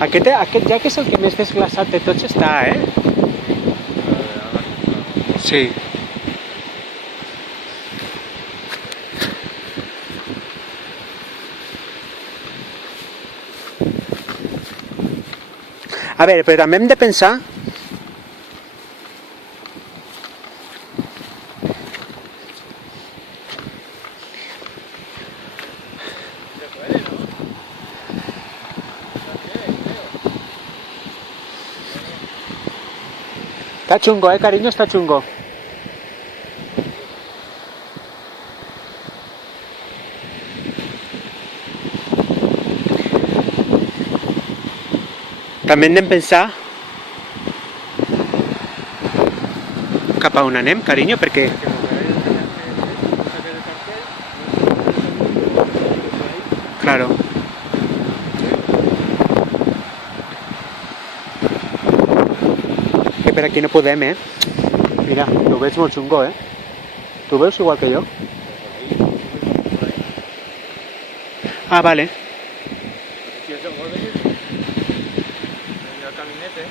Aquest llac és el que més desglaçat de tots està, eh? Sí. A veure, però també hem de pensar Está chungo, cariño, está chungo. També hem de pensar cap a on anem, carinyo, perquè... Claro. Que per aquí no podem, eh? Mira, ho veig molt xungo, eh? Tu veus igual que jo? Ah, vale. El caminete.